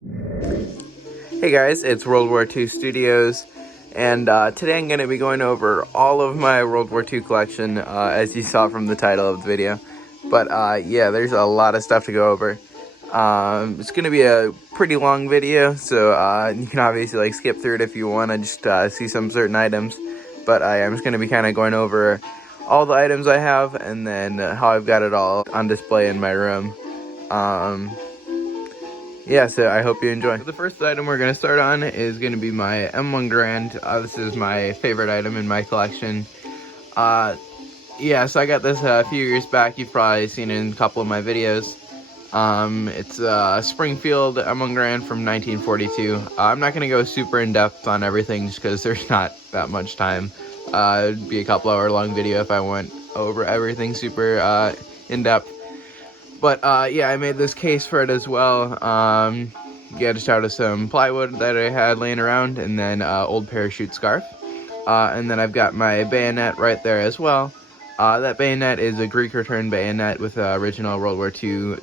Hey guys, it's World War II Studios, and today I'm going to be going over all of my World War II collection, as you saw from the title of the video. But yeah, there's a lot of stuff to go over. It's going to be a pretty long video, so you can obviously like skip through it if you want to just see some certain items. But I'm just going to be kind of going over all the items I have, and then how I've got it all on display in my room. Yeah, so I hope you enjoy. The first item we're going to start on is going to be my M1 Garand. This is my favorite item in my collection. Yeah, so I got this a few years back. You've probably seen it in a couple of my videos. It's a Springfield M1 Garand from 1942. I'm not going to go super in-depth on everything just because there's not that much time. It'd be a couple hour long video if I went over everything super in-depth. But yeah, I made this case for it as well. Yeah, just out of some plywood that I had laying around, and then old parachute scarf. And then I've got my bayonet right there as well. That bayonet is a Greek return bayonet with original World War II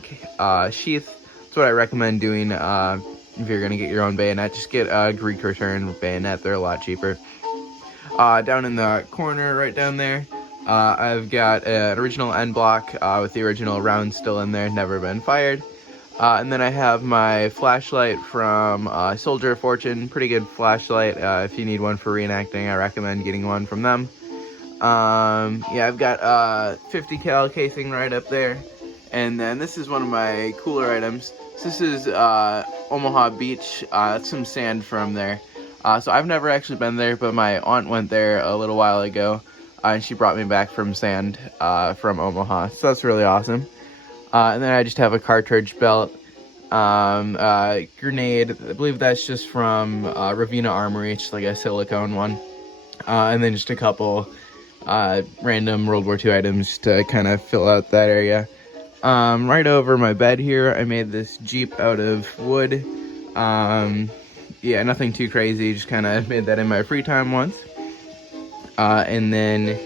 sheath. That's what I recommend doing if you're gonna get your own bayonet. Just get a Greek return bayonet; they're a lot cheaper. Down in the corner, right down there, I've got an original end block with the original round still in there, never been fired. And then I have my flashlight from Soldier of Fortune, pretty good flashlight. If you need one for reenacting, I recommend getting one from them. Yeah, I've got 50 cal casing right up there. And then this is one of my cooler items. So this is Omaha Beach. It's some sand from there. So I've never actually been there, but my aunt went there a little while ago. And she brought me back from sand from Omaha, so that's really awesome. And then I just have a cartridge belt, grenade. I believe that's just from Ravenna Armory, just like a silicone one. And then just a couple random World War II items to kind of fill out that area. Right over my bed here, I made this Jeep out of wood. Yeah, nothing too crazy, just kind of made that in my free time once. And then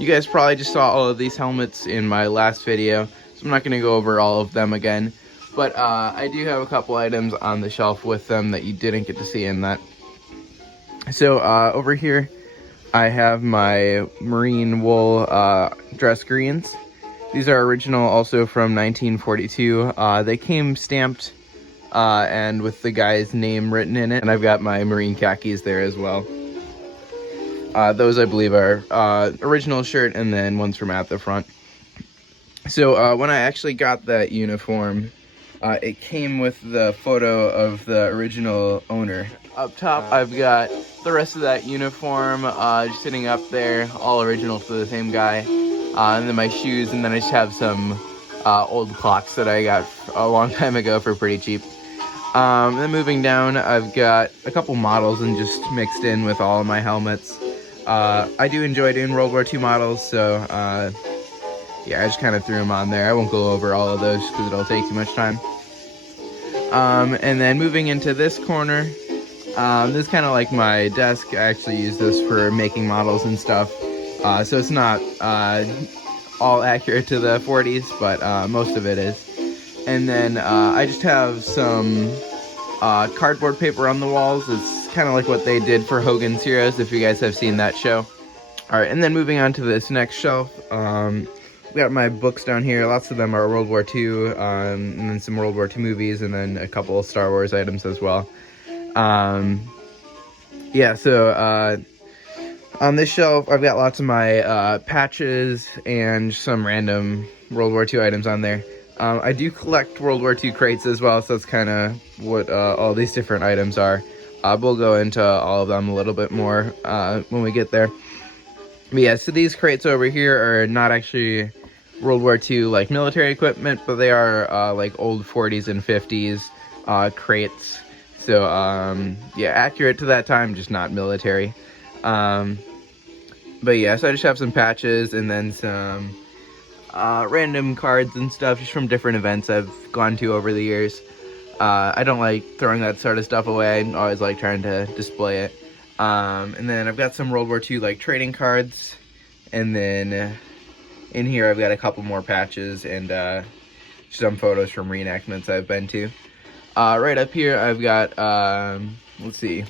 you guys probably just saw all of these helmets in my last video, so I'm not going to go over all of them again. But I do have a couple items on the shelf with them that you didn't get to see in that. So over here, I have my Marine wool dress greens. These are original, also from 1942. They came stamped and with the guy's name written in it, and I've got my Marine khakis there as well. Those I believe are original shirt, and then one's from at the front. So when I actually got that uniform, it came with the photo of the original owner. Up top, I've got the rest of that uniform just sitting up there, all original to the same guy. And then my shoes, and then I just have some old clocks that I got a long time ago for pretty cheap. Then moving down, I've got a couple models and just mixed in with all of my helmets. I do enjoy doing World War II models, so yeah, I just kind of threw them on there. I won't go over all of those because it'll take too much time. And then moving into this corner, this is kind of like my desk. I actually use this for making models and stuff, so it's not all accurate to the 40s, but most of it is. And then I just have some cardboard paper on the walls. It's kind of like what they did for Hogan's Heroes, if you guys have seen that show. Alright, and then moving on to this next shelf, we got my books down here. Lots of them are World War II, and then some World War II movies, and then a couple of Star Wars items as well. Yeah, so on this shelf, I've got lots of my patches and some random World War II items on there. I do collect World War II crates as well, so that's kind of what all these different items are. We'll go into all of them a little bit more when we get there. But yeah, so these crates over here are not actually World War II like military equipment, but they are like old 40s and 50s crates. So yeah, accurate to that time, just not military. But yeah, so I just have some patches and then some random cards and stuff just from different events I've gone to over the years. I don't like throwing that sort of stuff away. I always like trying to display it. And then I've got some World War II like trading cards, and then in here I've got a couple more patches and some photos from reenactments I've been to. Right up here, I've got, let's see,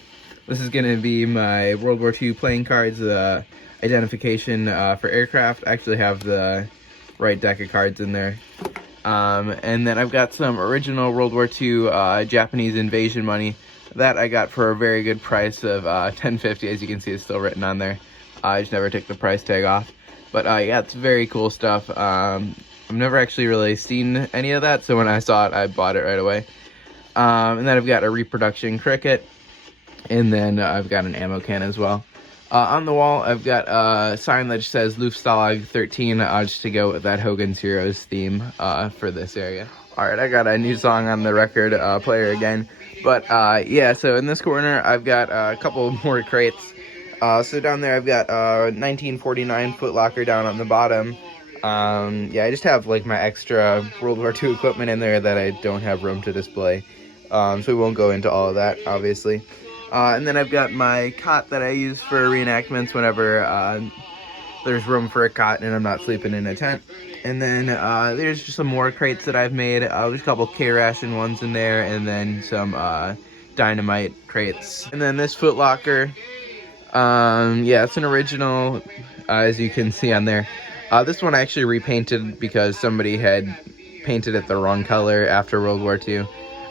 this is going to be my World War II playing cards, identification for aircraft. I actually have the right deck of cards in there. And then I've got some original World War II Japanese invasion money that I got for a very good price of $10.50. As you can see, it's still written on there. I just never took the price tag off. But yeah, it's very cool stuff. I've never actually really seen any of that, so when I saw it, I bought it right away. And then I've got a reproduction cricket, and then I've got an ammo can as well. On the wall, I've got a sign that says Luftstalag 13, just to go with that Hogan's Heroes theme for this area. Alright, I got a new song on the record player again. But yeah, so in this corner, I've got a couple more crates. So down there, I've got 1949 Foot Locker down on the bottom. Yeah, I just have like my extra World War II equipment in there that I don't have room to display. So we won't go into all of that, obviously. And then I've got my cot that I use for reenactments whenever there's room for a cot and I'm not sleeping in a tent. And then there's just some more crates that I've made. There's a couple K-ration ones in there, and then some dynamite crates. And then this Foot Locker, yeah, it's an original, as you can see on there. This one I actually repainted because somebody had painted it the wrong color after World War II.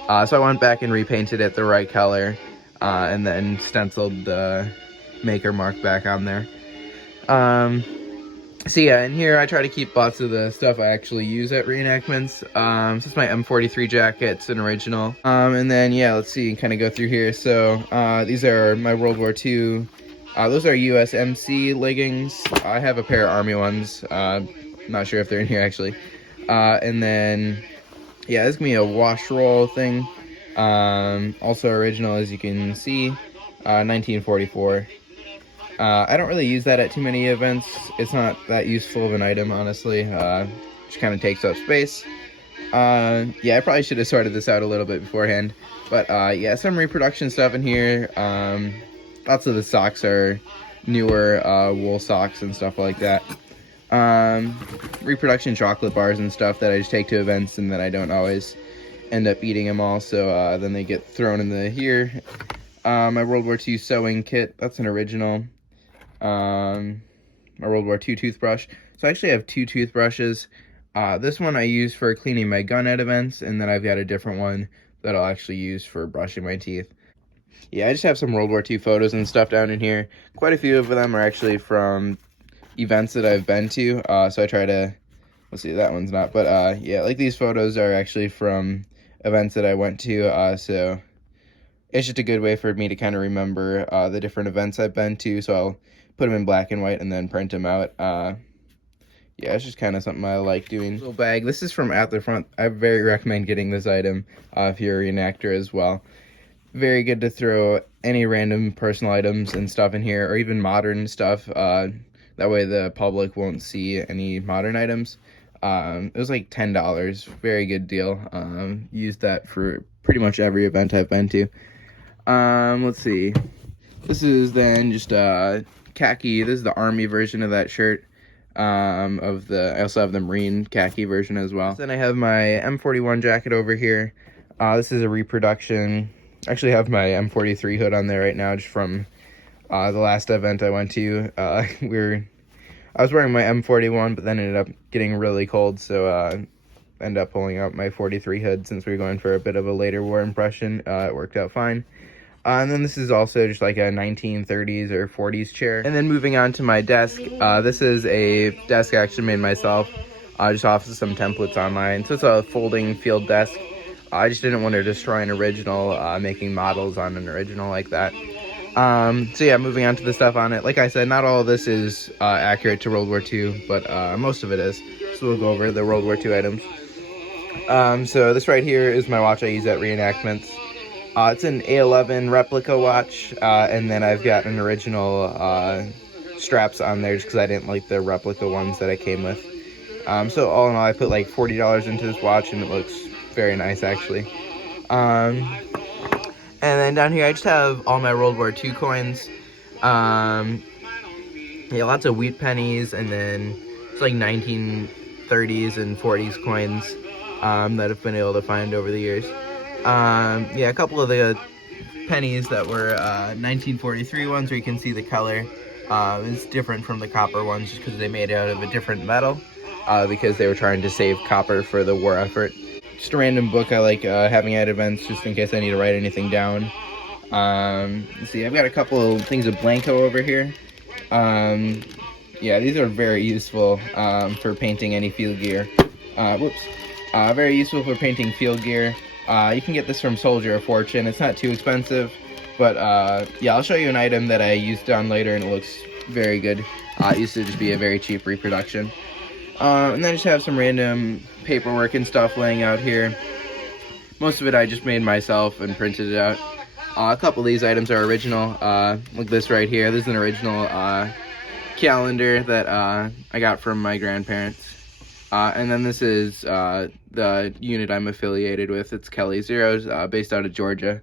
So I went back and repainted it the right color, and then stenciled the maker mark back on there. So yeah, in here I try to keep lots of the stuff I actually use at reenactments. So it's my M43 jacket, it's an original. And then yeah, let's see, kind of go through here. So these are my World War II. Those are USMC leggings. I have a pair of Army ones. Not sure if they're in here actually. And then yeah, this is gonna be a wash roll thing. Also original, as you can see, 1944. I don't really use that at too many events. It's not that useful of an item, honestly. Just kind of takes up space. Yeah, I probably should have sorted this out a little bit beforehand. But yeah, some reproduction stuff in here. Lots of the socks are newer wool socks and stuff like that. Reproduction chocolate bars and stuff that I just take to events and then I don't always end up eating them all. So then they get thrown in the here. My World War II sewing kit, that's an original. My World War II toothbrush. So I actually have two toothbrushes. This one I use for cleaning my gun at events, and then I've got a different one that I'll actually use for brushing my teeth. Yeah, I just have some World War II photos and stuff down in here. Quite a few of them are actually from events that I've been to. So I try to, let's see, that one's not. But yeah, like these photos are actually from events that I went to. So it's just a good way for me to kind of remember the different events I've been to. So I'll put them in black and white and then print them out. Yeah, it's just kind of something I like doing. Little bag. This is from At the Front. I very recommend getting this item if you're a reenactor as well. Very good to throw any random personal items and stuff in here, or even modern stuff. That way the public won't see any modern items. It was like $10. Very good deal. Used that for pretty much every event I've been to. Let's see. This is then just khaki. This is the Army version of that shirt. I also have the Marine khaki version as well. Then I have my M41 jacket over here. This is a reproduction. I actually have my M43 hood on there right now, just from the last event I went to. I was wearing my M41, but then ended up getting really cold, so ended up pulling out my 43 hood since we were going for a bit of a later war impression. It worked out fine. And then this is also just like a 1930s or 40s chair. And then moving on to my desk, this is a desk I actually made myself, just off of some templates online. So it's a folding field desk. I just didn't want to destroy an original, making models on an original like that. So yeah, moving on to the stuff on it. Like I said, not all of this is accurate to World War II, but most of it is. So we'll go over the World War II items. So this right here is my watch I use at reenactments. It's an A11 replica watch, and then I've got an original straps on there just because I didn't like the replica ones that I came with. So all in all, I put like $40 into this watch, and it looks very nice actually. And then down here I just have all my World War II coins. Yeah, lots of wheat pennies, and then it's like 1930s and 40s coins that I've been able to find over the years. Yeah, a couple of the pennies that were 1943 ones where you can see the color is different from the copper ones just because they made it out of a different metal because they were trying to save copper for the war effort. Just a random book I like having at events just in case I need to write anything down. Let's see, I've got a couple of things of Blanco over here. Yeah, these are very useful for painting any field gear. Very useful for painting field gear. You can get this from Soldier of Fortune. It's not too expensive, but yeah, I'll show you an item that I used on later and it looks very good. It used to just be a very cheap reproduction. And then I just have some random paperwork and stuff laying out here. Most of it I just made myself and printed it out. A couple of these items are original. Like this right here. This is an original calendar that I got from my grandparents. And then this is the unit I'm affiliated with. It's Kelly Zeros, based out of Georgia.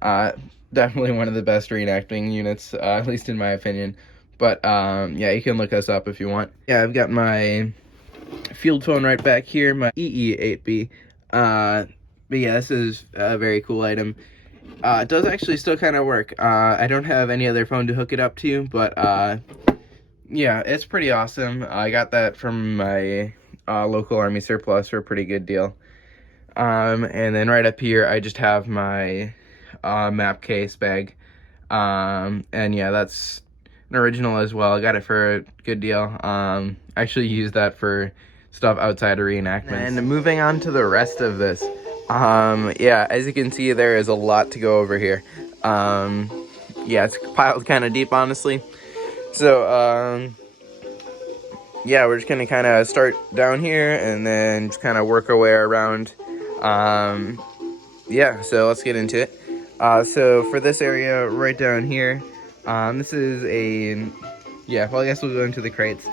Definitely one of the best reenacting units, at least in my opinion. But yeah, you can look us up if you want. Yeah, I've got my field phone right back here, my EE8B. But yeah, this is a very cool item. It does actually still kind of work. I don't have any other phone to hook it up to, but yeah, it's pretty awesome. I got that from my local army surplus for a pretty good deal. And then right up here, I just have my map case bag. And yeah, that's an original as well. I got it for a good deal. I actually use that for stuff outside of reenactments. And moving on to the rest of this. Yeah, as you can see, there is a lot to go over here. Yeah, it's piled kind of deep, honestly. So, yeah, we're just gonna kind of start down here and then just kind of work our way around. Yeah, so let's get into it. So for this area right down here, this is a, yeah, well, I guess we'll go into the crates.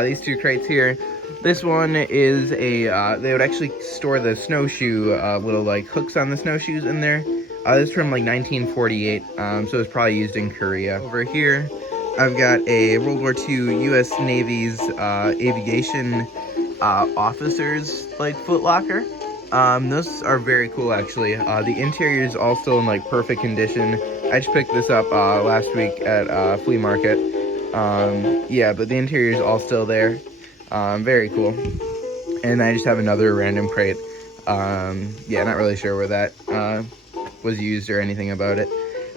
These two crates here. This one is a, they would actually store the snowshoe, little like hooks on the snowshoes in there. This is from like 1948, so it's probably used in Korea. Over here, I've got a World War II U.S. Navy's aviation officers like footlocker. Those are very cool actually. The interior is all still in like perfect condition. I just picked this up last week at flea market. Yeah, but the interior is all still there. Very cool. And I just have another random crate. Yeah, not really sure where that was used or anything about it.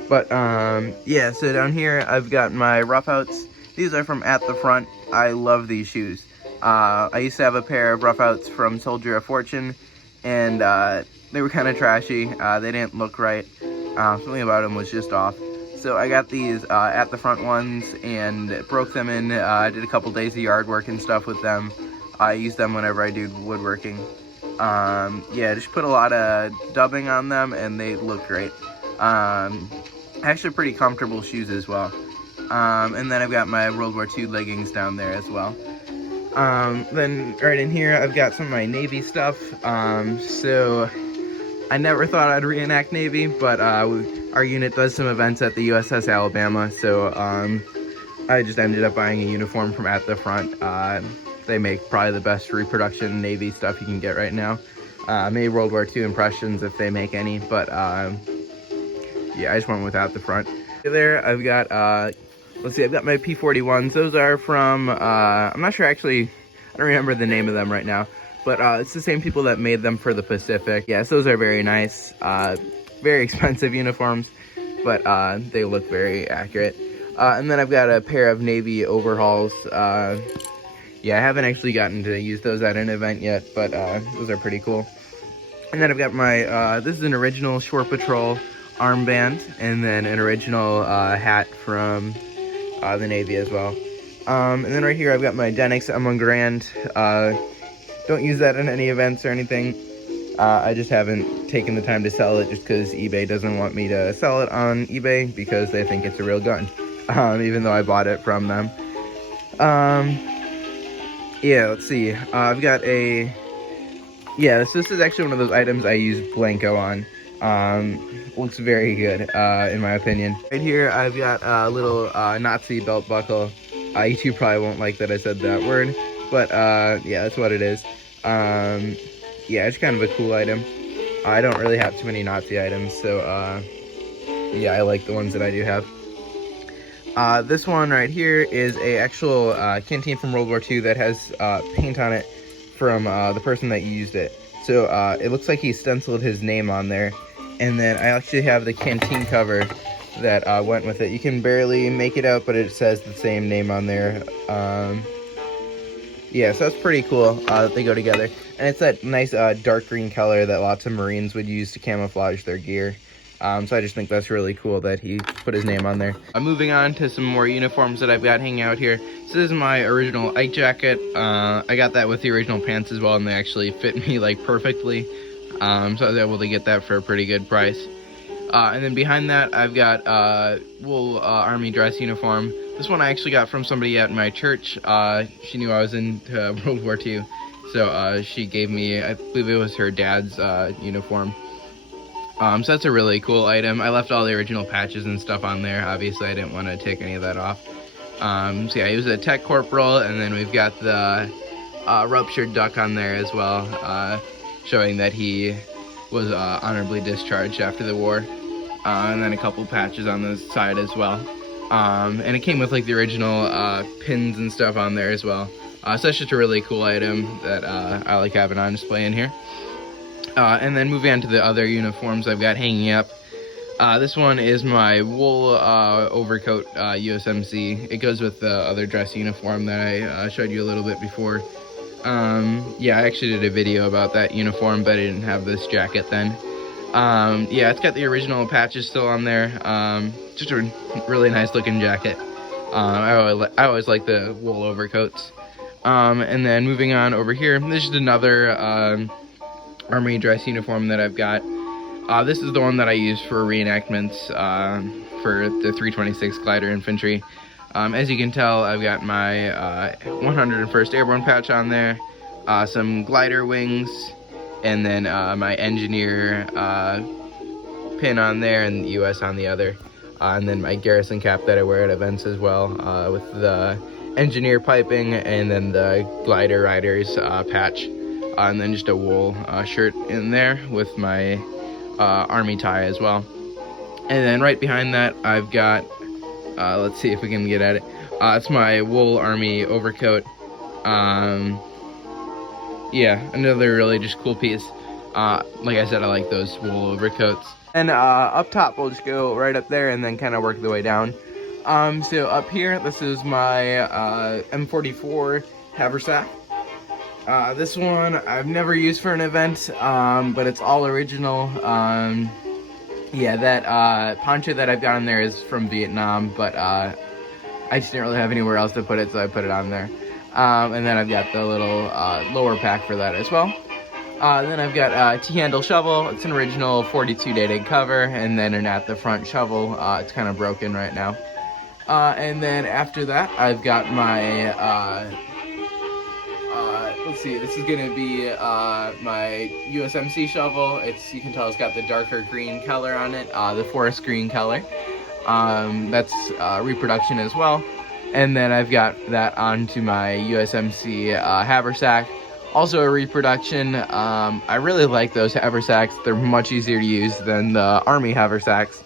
But yeah, so down here I've got my Roughouts. These are from At the Front. I love these shoes. I used to have a pair of Roughouts from Soldier of Fortune, and they were kind of trashy. They didn't look right. Something about them was just off. So I got these At the Front ones and broke them in. I did a couple days of yard work and stuff with them. I use them whenever I do woodworking. Yeah, just put a lot of dubbing on them and they look great. Actually pretty comfortable shoes as well. And then I've got my World War II leggings down there as well. Then right in here I've got some of my Navy stuff. So I never thought I'd reenact Navy, but our unit does some events at the USS Alabama, so I just ended up buying a uniform from At the Front. They make probably the best reproduction Navy stuff you can get right now. Maybe World War II impressions if they make any, but yeah, I just went with At the Front. There I've got, let's see, I've got my P-41s. Those are from, I'm not sure actually, I don't remember the name of them right now, but it's the same people that made them for the Pacific. Yes, those are very nice. Very expensive uniforms, but they look very accurate. And then I've got a pair of Navy overhauls. Yeah, I haven't actually gotten to use those at an event yet, but those are pretty cool. And then I've got my, this is an original Shore Patrol armband, and then an original hat from the Navy as well. And then right here I've got my Denix M1 Garand. Don't use that in any events or anything. I just haven't taken the time to sell it just because eBay doesn't want me to sell it on eBay because they think it's a real gun, even though I bought it from them. Yeah, let's see. I've got a... Yeah, this is actually one of those items I use Blanco on. Looks very good, in my opinion. Right here, I've got a little Nazi belt buckle. You two probably won't like that I said that word, but yeah, that's what it is. Yeah, it's kind of a cool item. I don't really have too many Nazi items, so yeah, I like the ones that I do have. This one right here is a actual canteen from World War II that has paint on it from the person that used it. So it looks like he stenciled his name on there. And then I actually have the canteen cover that went with it. You can barely make it out, but it says the same name on there. Yeah, so that's pretty cool that they go together. And it's that nice dark green color that lots of Marines would use to camouflage their gear. So I just think that's really cool that he put his name on there. I'm moving on to some more uniforms that I've got hanging out here. So this is my original Ike jacket. I got that with the original pants as well, and they actually fit me like perfectly. So I was able to get that for a pretty good price. And then behind that, I've got wool army dress uniform. This one I actually got from somebody at my church. She knew I was in World War II, so she gave me, I believe it was her dad's uniform. So that's a really cool item. I left all the original patches and stuff on there. Obviously, I didn't want to take any of that off. So yeah, he was a tech corporal, and then we've got the ruptured duck on there as well, showing that he was honorably discharged after the war. And then a couple patches on the side as well. And it came with like the original pins and stuff on there as well. So that's just a really cool item that I like having on display in here. And then moving on to the other uniforms I've got hanging up. This one is my wool overcoat USMC. It goes with the other dress uniform that I showed you a little bit before. Yeah, I actually did a video about that uniform, but I didn't have this jacket then. Yeah, it's got the original patches still on there. Just a really nice looking jacket. I always like the wool overcoats. And then moving on over here, this is another army dress uniform that I've got. This is the one that I use for reenactments for the 326 Glider Infantry. As you can tell, I've got my 101st Airborne patch on there, some glider wings, and then my engineer pin on there and the US on the other. And then my garrison cap that I wear at events as well, with the engineer piping and then the glider riders patch. And then just a wool shirt in there with my army tie as well. And then right behind that, I've got, let's see if we can get at it. It's my wool army overcoat. Yeah, another really just cool piece. Like I said, I like those wool overcoats. And up top, we'll just go right up there and then kind of work the way down. So up here, this is my M44 Haversack. This one I've never used for an event, but it's all original. Yeah, that poncho that I've got on there is from Vietnam, but I just didn't really have anywhere else to put it, so I put it on there. And then I've got the little lower pack for that as well. Then I've got a T-handle shovel. It's an original 42 dated cover, and then an at the front shovel. It's kind of broken right now. And then after that, I've got my let's see, this is gonna be my USMC shovel. You can tell it's got the darker green color on it, the forest green color. That's reproduction as well. And then I've got that onto my USMC Haversack, also a reproduction. I really like those Haversacks. They're much easier to use than the Army Haversacks.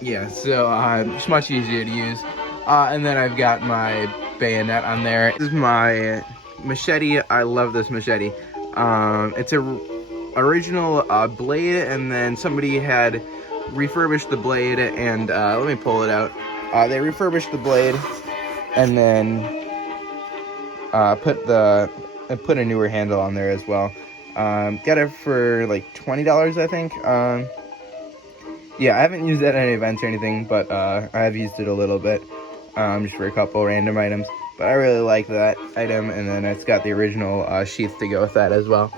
Yeah, so it's much easier to use. And then I've got my bayonet on there. This is my machete. I love this machete. It's a original blade, and then somebody had refurbished the blade, and let me pull it out. They refurbished the blade and then put a newer handle on there as well. Got it for like $20, I think. Yeah, I haven't used it at any events or anything, but I have used it a little bit, just for a couple random items. But I really like that item, and then it's got the original sheath to go with that as well.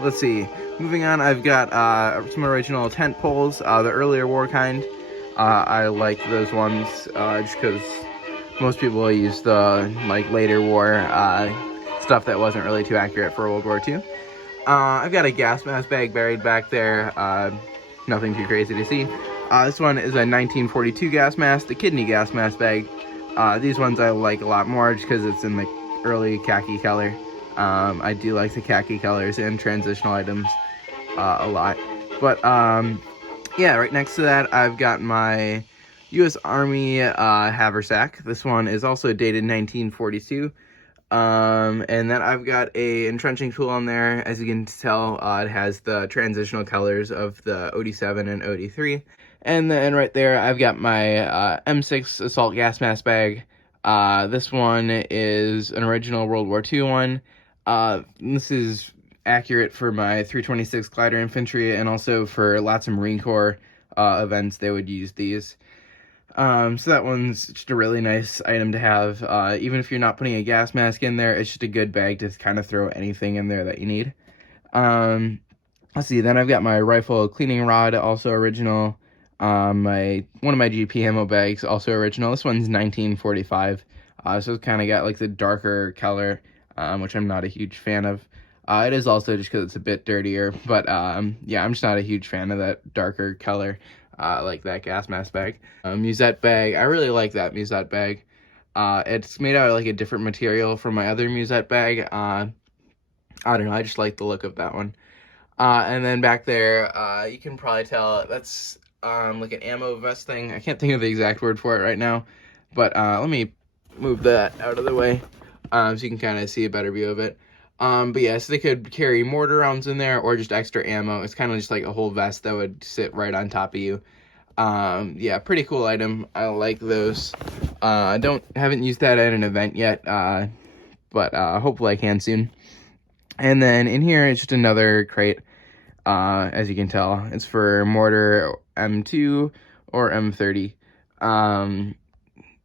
Let's see. Moving on, I've got some original tent poles, the earlier war kind. I like those ones just because most people use the later war stuff that wasn't really too accurate for World War II. I've got a gas mask bag buried back there. Nothing too crazy to see. This one is a 1942 gas mask, the kidney gas mask bag. These ones I like a lot more just because it's in the early khaki color. I do like the khaki colors and transitional items a lot. But yeah, right next to that, I've got my U.S. Army haversack. This one is also dated 1942. And then I've got a entrenching tool on there. As you can tell, it has the transitional colors of the OD7 and OD3. And then right there, I've got my M6 assault gas mask bag. This one is an original World War II one. This is accurate for my 326 glider infantry, and also for lots of Marine Corps events, they would use these. So that one's just a really nice item to have. Even if you're not putting a gas mask in there, it's just a good bag to kind of throw anything in there that you need. Let's see, then I've got my rifle cleaning rod, also original. One of my GP ammo bags, also original. This one's 1945. So it's kind of got like the darker color, which I'm not a huge fan of. It is also just because it's a bit dirtier, but yeah, I'm just not a huge fan of that darker color, like that gas mask bag. Musette bag, I really like that Musette bag. It's made out of like a different material from my other Musette bag. I don't know, I just like the look of that one. And then back there, you can probably tell that's like an ammo vest thing. I can't think of the exact word for it right now, but let me move that out of the way so you can kind of see a better view of it. But yeah, so they could carry mortar rounds in there or just extra ammo. It's kind of just like a whole vest that would sit right on top of you. Yeah, pretty cool item. I like those. I haven't used that at an event yet, but hopefully I can soon. And then in here it's just another crate. As you can tell, it's for mortar M2 or M30.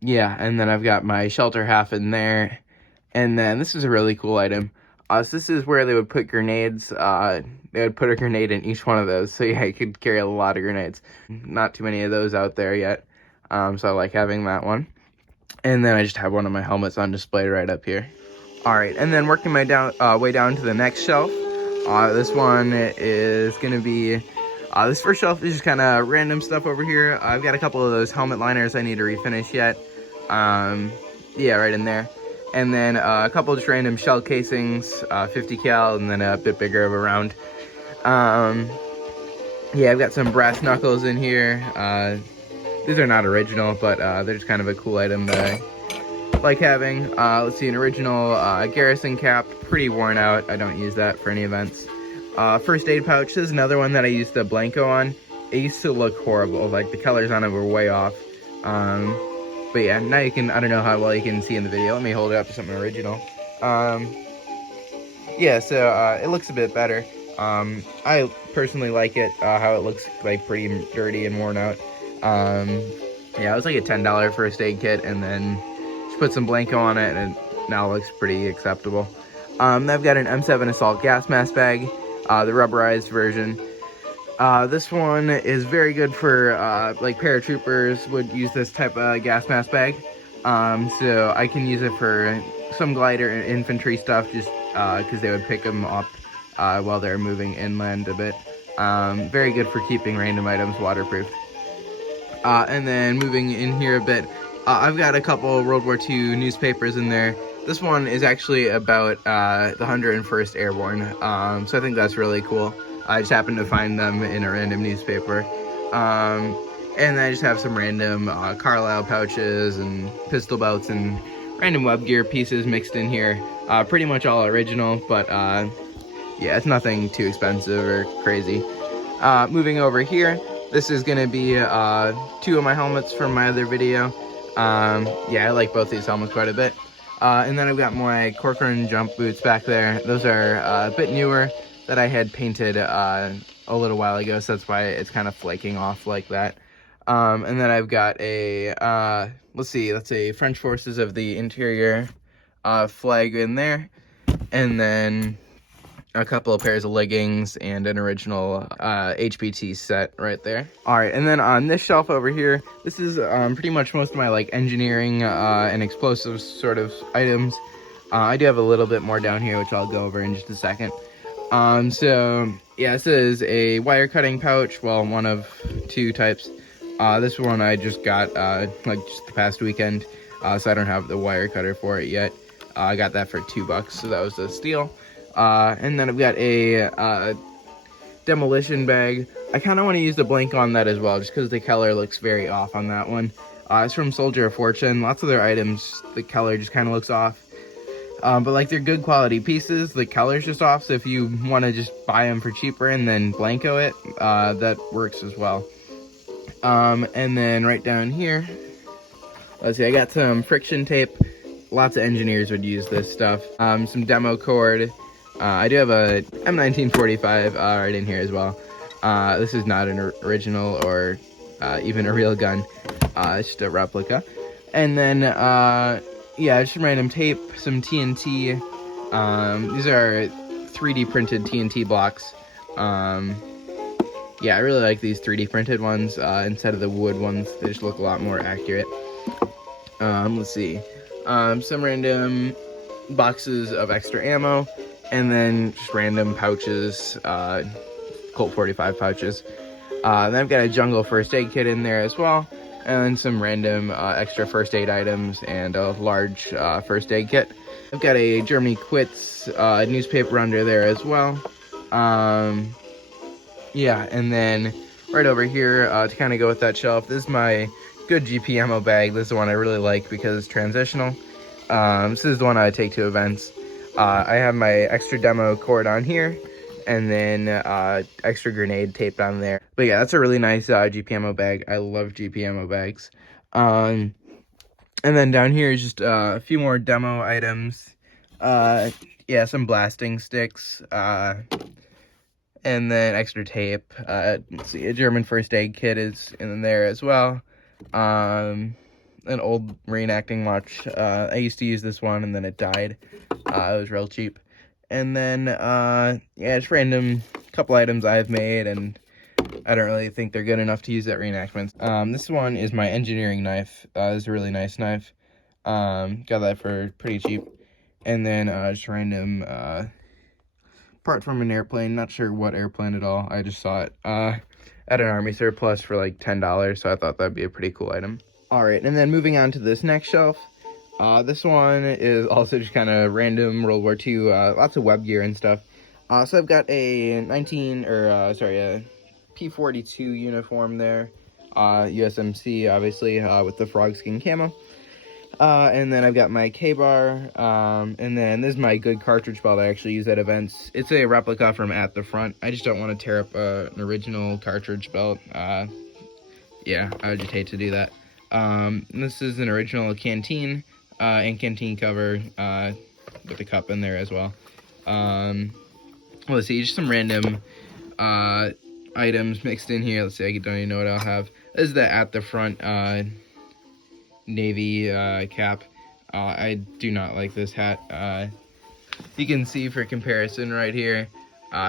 Yeah, and then I've got my shelter half in there. And then this is a really cool item. So this is where they would put grenades. They would put a grenade in each one of those. So yeah, you could carry a lot of grenades. Not too many of those out there yet. So I like having that one. And then I just have one of my helmets on display right up here. All right, and then working my way down to the next shelf. This one is going to be, this first shelf is just kind of random stuff over here. I've got a couple of those helmet liners I need to refinish yet. Yeah, right in there. And then a couple just random shell casings, 50 cal, and then a bit bigger of a round. Yeah, I've got some brass knuckles in here. These are not original, but they're just kind of a cool item that I like having. Let's see, an original garrison cap, pretty worn out. I don't use that for any events. First aid pouch, this is another one that I used the Blanco on. It used to look horrible, like the colors on it were way off. But yeah, now you can, I don't know how well you can see in the video. Let me hold it up to something original. Yeah, so it looks a bit better. I personally like it, how it looks like pretty dirty and worn out. Yeah, it was like a $10 first aid kit, and then just put some Blanco on it, and it now looks pretty acceptable. I've got an M7 assault gas mask bag, the rubberized version. This one is very good for, like paratroopers would use this type of gas mask bag. So I can use it for some glider and infantry stuff, just because they would pick them up while they're moving inland a bit. Very good for keeping random items waterproof. And then moving in here a bit, I've got a couple World War II newspapers in there. This one is actually about the 101st Airborne, so I think that's really cool. I just happened to find them in a random newspaper. And then I just have some random Carlisle pouches and pistol belts and random web gear pieces mixed in here. Pretty much all original, but yeah, it's nothing too expensive or crazy. Moving over here, this is going to be 2 of my helmets from my other video. Yeah, I like both these helmets quite a bit. And then I've got my Corcoran jump boots back there. Those are a bit newer, that I had painted a little while ago, so that's why it's kind of flaking off like that. And then I've got a, let's see, that's a French Forces of the Interior flag in there. And then a couple of pairs of leggings and an original HBT set right there. All right, and then on this shelf over here, this is pretty much most of my like engineering and explosives sort of items. I do have a little bit more down here, which I'll go over in just a second. So yeah, this is a wire cutting pouch. Well, one of 2 types. This one I just got like just the past weekend, so I don't have the wire cutter for it yet. I got that for $2, so that was a steal. And then I've got a demolition bag. I kind of want to use the blank on that as well, just because the color looks very off on that one. It's from Soldier of Fortune. Lots of their items, the color just kind of looks off. But like they're good quality pieces, the color's just off, so if you want to just buy them for cheaper and then blanco it, that works as well. And then right down here, let's see, I got some friction tape. Lots of engineers would use this stuff. Some demo cord. I do have a M1945 right in here as well. This is not an original or even a real gun. It's just a replica. And then, yeah, just some random tape, some TNT. These are 3D printed TNT blocks. Yeah, I really like these 3D printed ones instead of the wood ones. They just look a lot more accurate. Let's see. Some random boxes of extra ammo, and then just random pouches, Colt 45 pouches. Then I've got a jungle first aid kit in there as well, and then some random extra first aid items and a large first aid kit. I've got a Germany Quits newspaper under there as well. Yeah, and then right over here to kind of go with that shelf, this is my good GP ammo bag. This is the one I really like because it's transitional. This is the one I take to events. I have my extra demo cord on here, and then extra grenade taped on there. But yeah, that's a really nice GP ammo bag. I love GP ammo bags. And then down here is just a few more demo items. Yeah, some blasting sticks. And then extra tape. Let's see, a German first aid kit is in there as well. An old reenacting watch. I used to use this one and then it died. It was real cheap. And then, yeah, just random couple items I've made, and I don't really think they're good enough to use at reenactments. This one is my engineering knife. It's a really nice knife. Got that for pretty cheap. And then, just random, part from an airplane. Not sure what airplane at all. I just saw it, at an army surplus for like $10, so I thought that'd be a pretty cool item. Alright, and then moving on to this next shelf. This one is also just kind of random World War II, lots of web gear and stuff. So I've got a a P-42 uniform there, USMC, obviously, with the frog skin camo. And then I've got my K-bar, and then this is my good cartridge belt I actually use at events. It's a replica from At the Front. I just don't want to tear up an original cartridge belt. Yeah, I would just hate to do that. This is an original canteen, and canteen cover, with a cup in there as well. Let's see, just some random, items mixed in here. Let's see, I don't even know what I'll have. This is the At the Front, navy, cap. I do not like this hat. You can see for comparison right here,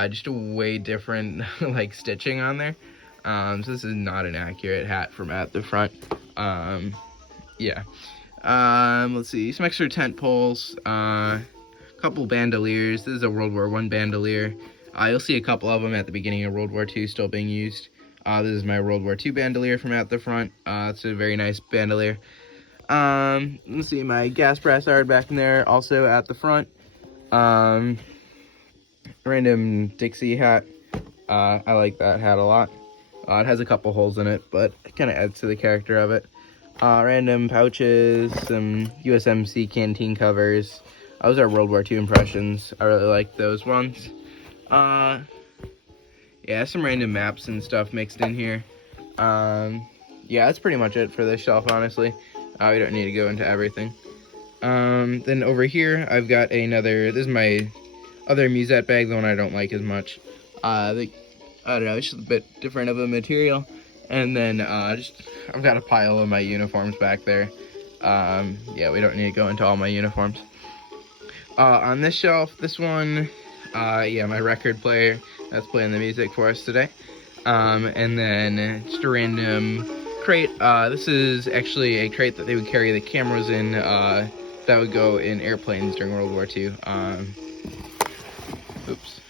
just a way different, like, stitching on there. So this is not an accurate hat from At the Front. Yeah. Let's see, some extra tent poles, couple bandoliers. This is a World War I bandolier. You'll see a couple of them at the beginning of World War II still being used. This is my World War II bandolier from At the Front. It's a very nice bandolier. Let's see, my gas brassard back in there, also At the Front. Random Dixie hat. I like that hat a lot. It has a couple holes in it, but it kind of adds to the character of it. Random pouches, some USMC canteen covers. Those are World War II impressions. I really like those ones. Yeah, some random maps and stuff mixed in here. Yeah, that's pretty much it for this shelf, honestly. We don't need to go into everything. Then over here, I've got another, this is my other musette bag, the one I don't like as much. I don't know, it's just a bit different of a material. And then, I've got a pile of my uniforms back there. Yeah, we don't need to go into all my uniforms. On this shelf, this one, yeah, my record player that's playing the music for us today. And then just a random crate. This is actually a crate that they would carry the cameras in, that would go in airplanes during World War II. Oops.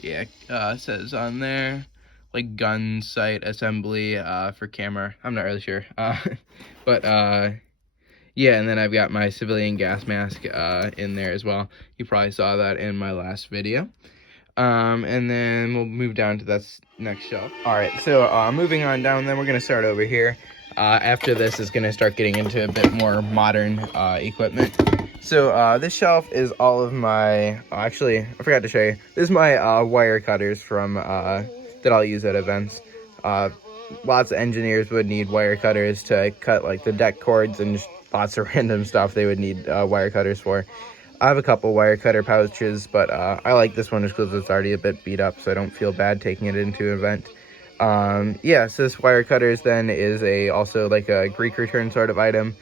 Yeah, it says on there, like, gun sight assembly, for camera. I'm not really sure. But, Yeah, and then I've got my civilian gas mask in there as well. You probably saw that in my last video. And then we'll move down to that next shelf. All right, so moving on down, then we're gonna start over here. After this is gonna start getting into a bit more modern equipment. So this shelf is all of my, actually, I forgot to show you. This is my wire cutters from, that I'll use at events. Lots of engineers would need wire cutters to cut like the deck cords and just lots of random stuff they would need wire cutters for. I have a couple wire cutter pouches, but I like this one just because it's already a bit beat up, so I don't feel bad taking it into an event. Yeah, so this wire cutters then is also like a Greek return sort of item.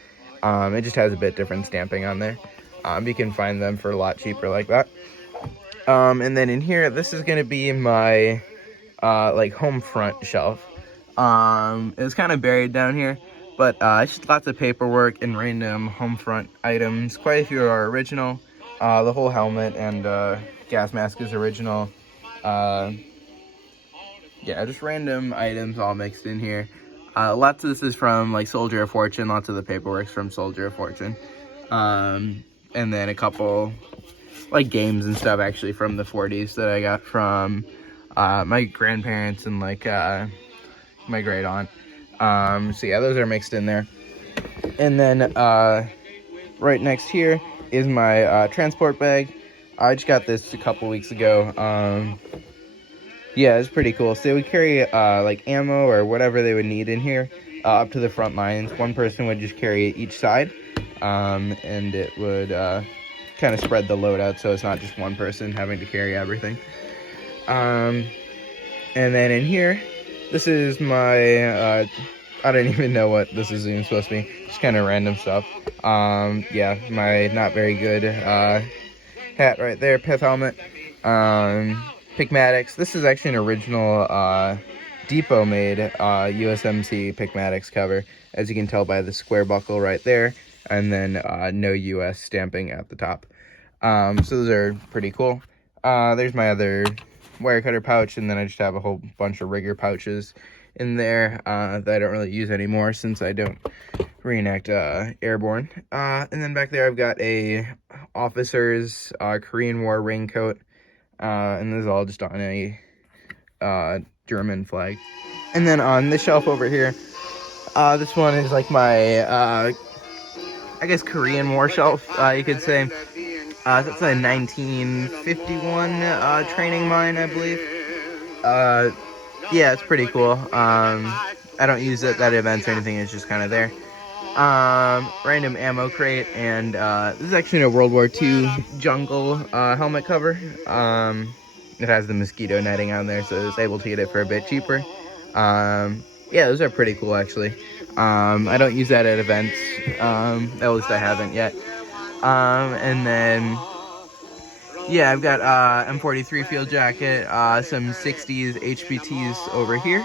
It just has a bit different stamping on there. You can find them for a lot cheaper like that. And then in here, this is gonna be my like home front shelf. It's kind of buried down here, but it's just lots of paperwork and random home front items. Quite a few are original. The whole helmet and gas mask is original. Yeah, just random items all mixed in here. Lots of this is from like Soldier of Fortune. Lots of the paperwork's from Soldier of Fortune. And then a couple like games and stuff actually from the 40s that I got from my grandparents and like my great aunt. So yeah, those are mixed in there. And then right next here is my transport bag. I just got this a couple weeks ago. Yeah, it's pretty cool. So they would carry like ammo or whatever they would need in here up to the front lines. One person would just carry it each side, and it would kind of spread the load out so it's not just one person having to carry everything. And then in here, this is my, I don't even know what this is even supposed to be. Just kind of random stuff. Yeah, my not very good hat right there, pith helmet. Pigmatics. This is actually an original depot-made USMC Pigmatics cover, as you can tell by the square buckle right there, and then no US stamping at the top. So those are pretty cool. There's my other wire cutter pouch, and then I just have a whole bunch of rigger pouches in there that I don't really use anymore since I don't reenact Airborne. And then back there I've got a officer's Korean War raincoat. And this is all just on a German flag. And then on this shelf over here, this one is like my, I guess, Korean War shelf, you could say. That's a 1951 training mine, I believe. Yeah, it's pretty cool. I don't use it at events or anything, it's just kind of there. Random ammo crate, and this is actually a World War II jungle helmet cover. It has the mosquito netting on there, so I was able to get it for a bit cheaper. Yeah, those are pretty cool actually. I don't use that at events, at least I haven't yet. And then yeah, I've got M43 field jacket, some 60s HBTs over here.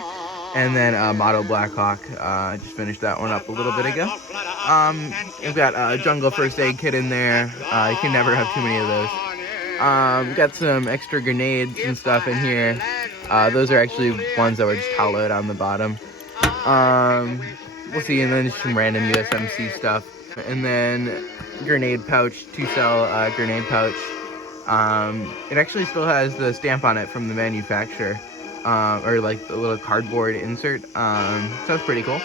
And then Model Blackhawk, just finished that one up a little bit ago. I've got a jungle first aid kit in there. You can never have too many of those. Got some extra grenades and stuff in here. Those are actually ones that were just hollowed on the bottom. We'll see, and then just some random USMC stuff. And then grenade pouch, 2-cell grenade pouch. It actually still has the stamp on it from the manufacturer. Or like the little cardboard insert. So that's pretty cool.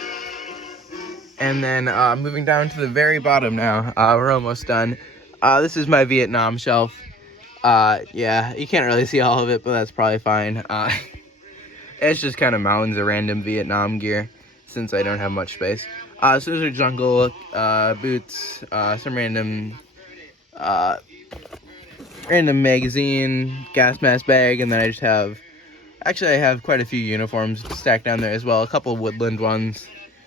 And then moving down to the very bottom now, we're almost done. This is my Vietnam shelf. Yeah, you can't really see all of it, but that's probably fine. It's just kind of mounds of random Vietnam gear since I don't have much space. So those are jungle boots, some random magazine, gas mask bag, and then I just have, actually I have quite a few uniforms stacked down there as well, a couple woodland ones,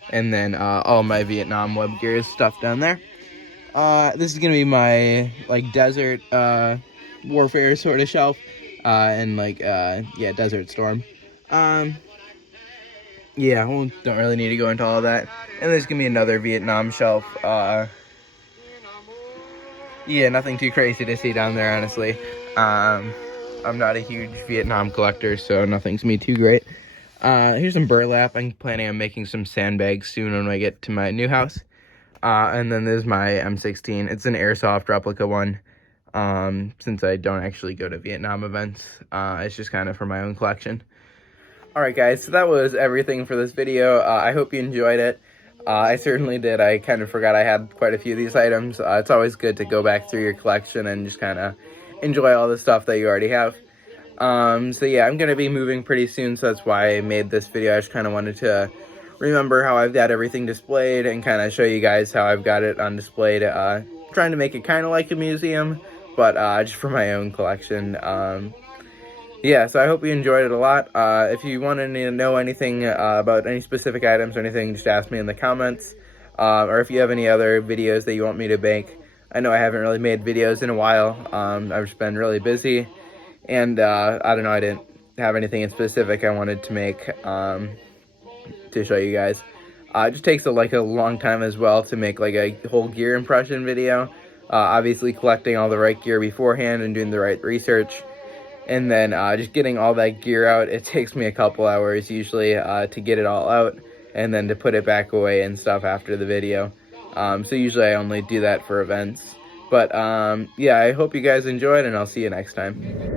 and then all my Vietnam web gear stuff down there. This is gonna be my like desert warfare sort of shelf, and like yeah, Desert Storm. Yeah, we don't really need to go into all that. And there's gonna be another Vietnam shelf. Yeah, nothing too crazy to see down there, honestly. I'm not a huge Vietnam collector, so nothing's gonna be too great. Here's some burlap. I'm planning on making some sandbags soon when I get to my new house. And then there's my M16. It's an airsoft replica one. Since I don't actually go to Vietnam events, it's just kind of for my own collection. Alright guys, so that was everything for this video. I hope you enjoyed it. I certainly did. I kind of forgot I had quite a few of these items. It's always good to go back through your collection and just kind of enjoy all the stuff that you already have. So yeah, I'm going to be moving pretty soon, so that's why I made this video. I just kind of wanted to remember how I've got everything displayed and kind of show you guys how I've got it on display. Trying to make it kind of like a museum, but just for my own collection. Yeah, so I hope you enjoyed it a lot. If you want to know anything about any specific items or anything, just ask me in the comments. Or if you have any other videos that you want me to make. I know I haven't really made videos in a while. I've just been really busy. And I don't know, I didn't have anything in specific I wanted to make to show you guys. It just takes a long time as well to make like a whole gear impression video. Obviously collecting all the right gear beforehand and doing the right research. And then just getting all that gear out, it takes me a couple hours usually to get it all out and then to put it back away and stuff after the video. So usually I only do that for events. But yeah, I hope you guys enjoyed and I'll see you next time.